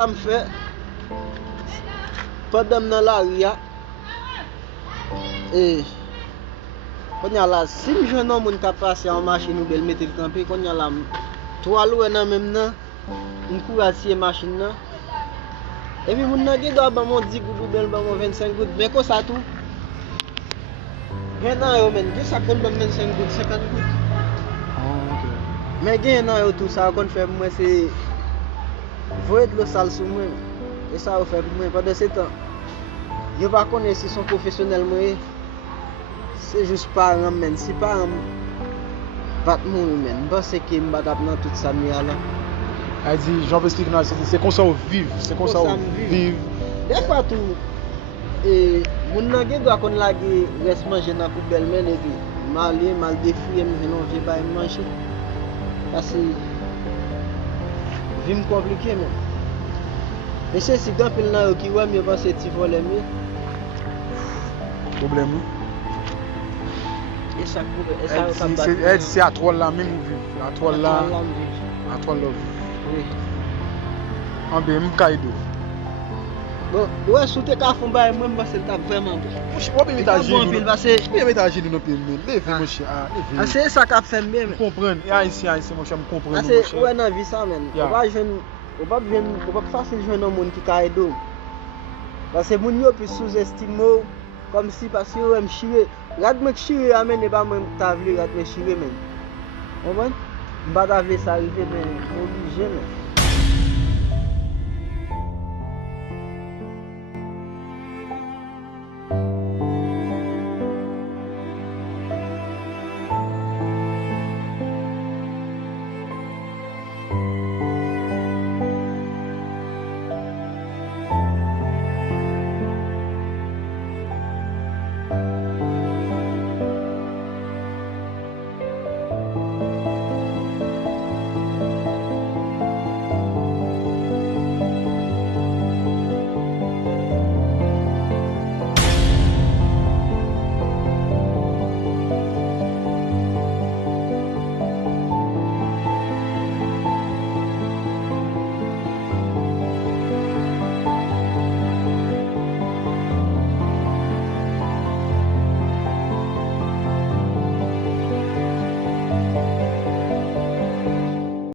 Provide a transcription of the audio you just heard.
Ça me fait pendant dans la rue et quand y a là si je jeune homme qui passe en machine ou belle mettre le camper quand y a là trois louer dans même nan une courasier machine nan et puis mon nan gen doit ba mon 10 gouttes belle ba mon 25 gouttes mais comme ça tout gen nan yo men gen ça kon ba 25 gouttes 50 gouttes mais gen nan yo tout ça kon fait moi c'est voyer de l'eau sale sur moi et ça fait pour moi pendant ce temps yo pas connaît si son professionnel moi c'est juste parents men si parents bat moun men parce que m'ba tap dans toute ça mi là elle dit Jean explique c'est comme ça on vive c'est comme ça on vive des fois tout et moun nan gen doit kon laguer reste manger dans poubelle men et puis mal défouiller me non j'ai pas manger parce que vie compliqué men et c'est si grand pile nan qui ouais mieux penser ti voler mieux problème et ça c'est à trois là même à trois là oui en bien m'kaido bon ouais sous tes ka fond ba moi parce que t'as vraiment bon je pas mettre à genoux parce que bien mettre à genoux non plus lever mon cher c'est ça qu'a fait bien comprendre et haïtien mon cher me comprendre c'est ouais dans vie ça men on pas facile joindre un monde qui ka aider parce que moun yo peut sous-estimer comme si parce que aime chier regarde moi chier amène pas moi ta vle regarde moi chier men comprendre m'pas ta vle ça arriver mais obligé mais